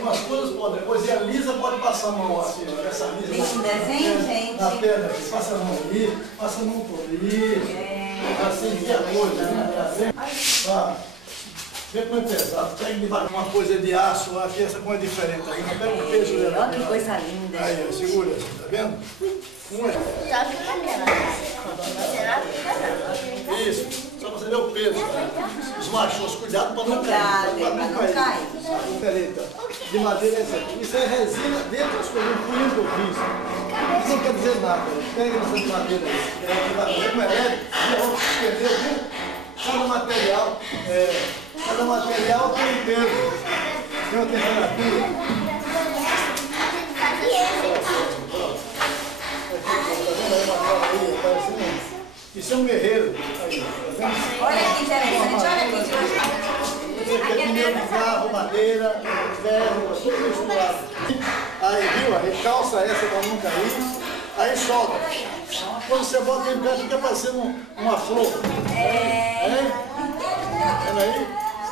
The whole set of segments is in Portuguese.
Umas coisas podem, depois a Lisa pode passar a mão assim, olha essa Lisa. Tem um desenho, gente? Na perna aqui, passa a mão ali, passa a mão por ali. Assim, vê a coisa, né? Vê como é pesado. Pega devagar uma coisa de aço, aqui essa coisa é diferente. Aí não pega um peso. Olha que coisa linda. Aí, segura assim, tá vendo? Isso, só você ver o peso. Os machos, cuidado para não cair. Para não cair. Peraí, então. De madeira é essa aqui. Isso é resina dentro das coisas, um punho que eu fiz. Isso não quer dizer nada. Pega essa de madeira aí. Vai ver como é leve. Entendeu? Viu? Cada material tem um peso. Tem uma temperatura. Isso é um guerreiro. Aí, tá vendo? Olha que interessante, olha que Aqui é pneu de carro, madeira, ferro, tudo misturado. Aí, viu? A recalça essa para não cair. Aí solta. Quando você bota em pé, fica parecendo uma flor. É? Olha aí.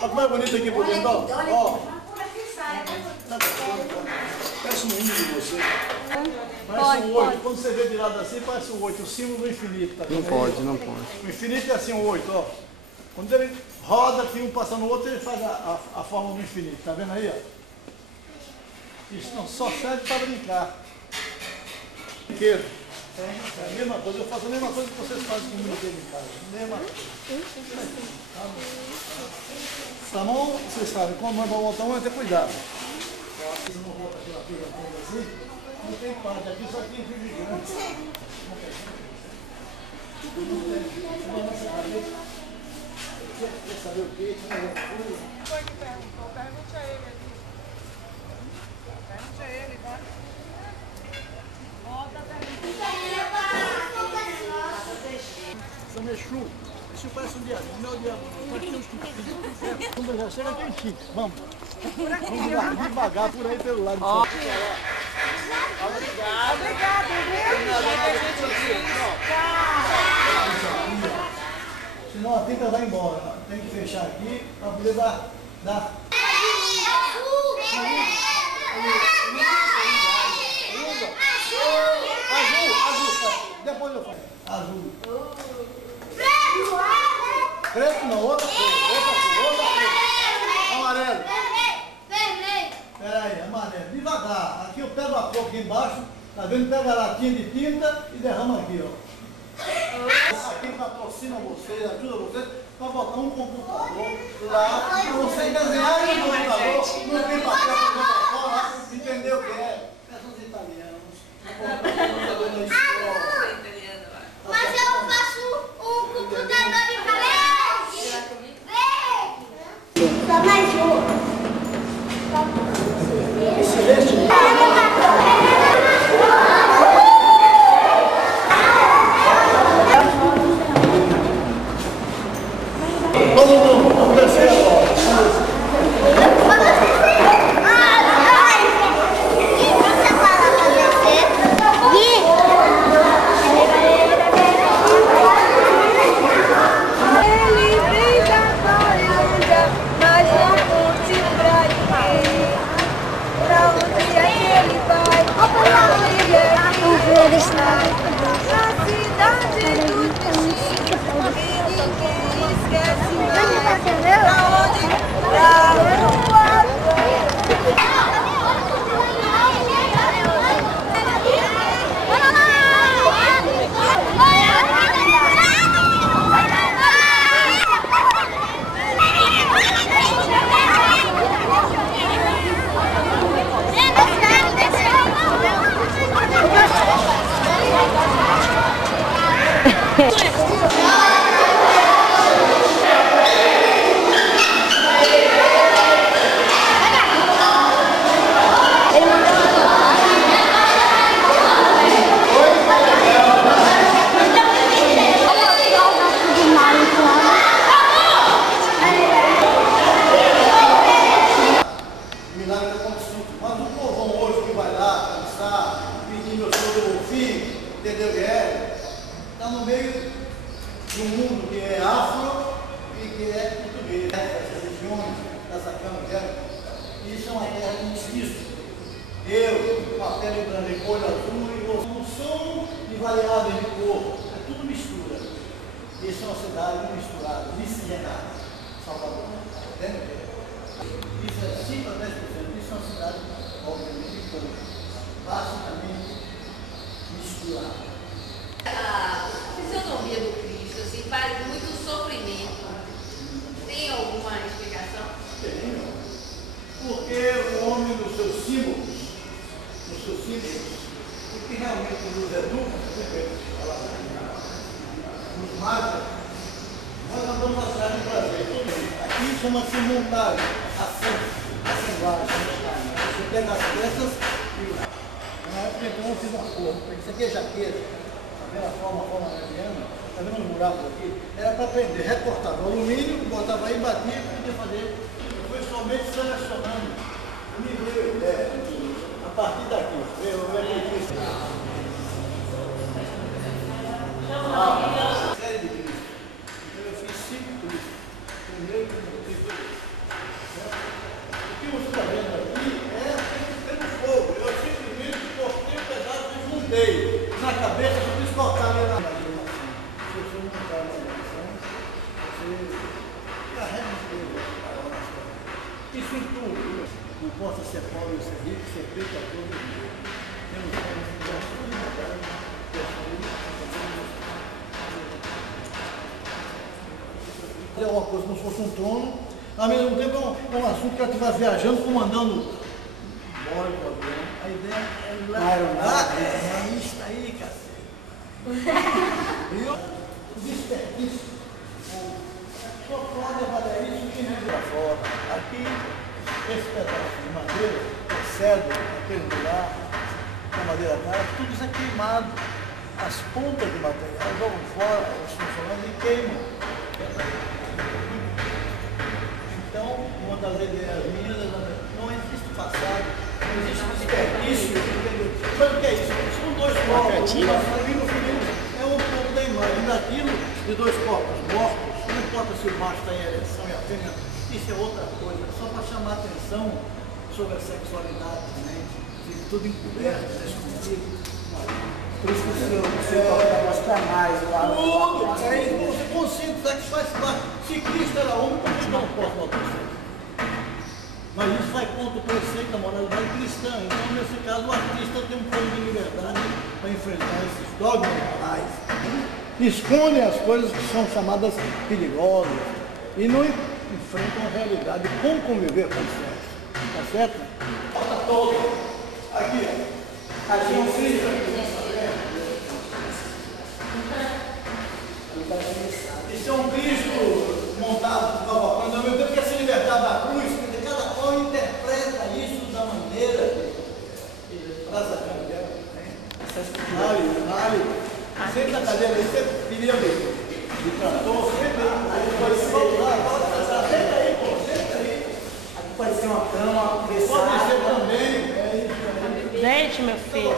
Olha como é bonito aqui por dentro, ó. Parece um índio de você. Parece um 8. Quando você vê de lado assim, parece um 8. O símbolo do infinito. Tá? Não pode, não pode. O infinito é assim um 8, ó. Quando ele roda aqui, um passa no outro, ele faz a forma do infinito. Tá vendo aí, ó? Isso não só serve para brincar. Brinquedo. É a mesma coisa, eu faço a mesma coisa que vocês fazem com o brinquedo em casa. Mesma coisa. Tá bom? Vocês sabem, quando manda voltar um, é ter cuidado. Se não volta aquela pira toda assim, não tem parte, aqui só tem fio gigante. Quer saber o que? Foi que perguntou, pergunte a ele. Pergunte a ele, vai. Volta a pergunta. Essa mechu, isso parece um diabo, não é o diabo, aqui uns tupidos. Quando já chega quentinho, vamos. Vamos lá, devagar por aí pelo lado. Obrigado, Senão a tinta vai embora, tem que fechar aqui para poder dar. Azul, depois eu faço. Azul. Preto não, outra cor. Amarelo. Espera aí, amarelo. Devagar. Aqui eu pego a cor aqui embaixo, tá vendo? Pega a latinha de tinta e derrama aqui, ó. Aqui patrocina vocês, ajuda vocês para botar um computador lá para vocês desenharem no computador. Não tem papel para fora, entendeu o que é? Peças italianos. Mas eu faço um computador de parede. Só mais um. Todo mundo, vamos descer agora. chama-se montagem, assemblagem. Você pega as peças e... Na época então eu fiz uma forma. Isso aqui é jaqueira. Tá vendo a forma mediana? Tá vendo os buracos aqui? Era para prender, recortava o alumínio, botava aí, batia e podia fazer. Eu fui somente selecionando o nível a partir daqui. Eu acredito. Série de Cristo. Então eu fiz 5 Cristos. Primeiro, Cristo. O que você está vendo aqui é pelo fogo. Eu simplesmente cortei um pedaço e juntei. Na cabeça eu fiz cortar ali na imaginação. Se você não está na imaginação, você carrega o dedo. Isso em tudo. Não possa ser pobre, ser rico, ser preto, a todo mundo. Temos é uma coisa como se fosse um trono, ao mesmo tempo é um assunto que ela estiver viajando, comandando a ideia é lá. É isso aí, cacete. Viu? O desperdício. Só pode avaliar isso quem vive lá fora. Aqui, esse pedaço de madeira, é cedro, aquele lugar, a madeira cara, tudo isso é queimado. As pontas do material jogam fora os funcionários e queimam. Então, uma das ideias minhas não existe passado, não existe desperdício, entendeu? Sabe o que é isso? São dois corpos, é um pouco da imagem daquilo de dois corpos mortos, não importa se o macho está em ereção e a fêmea, isso é outra coisa, só para chamar atenção sobre a sexualidade também, fica tudo encoberto, escondido. Por isso que o senhor mostra mais o lado. Tudo! Você conscientizar que faz parte. Se Cristo era homem, por que não posso botar isso? Mas isso vai contra o preceito da moralidade cristã. Então, nesse caso, o artista tem um pouco de liberdade para enfrentar esses dogmas morais. Escondem as coisas que são chamadas perigosas e não enfrentam a realidade. Como conviver com o sexo? Tá certo? Bota todo. Aqui, ó. Aqui é um Cristo. Isso é um Cristo montado por Cavalcante, ao mesmo tempo que essa liberdade da cruz, porque cada qual interpreta isso da maneira que traz a cadeira. Vale. Senta na cadeira aí, você queria ver. De trator, senta aí, pô, senta aí. Aqui pode ser uma cama, Pode ser também. Deite, meu filho.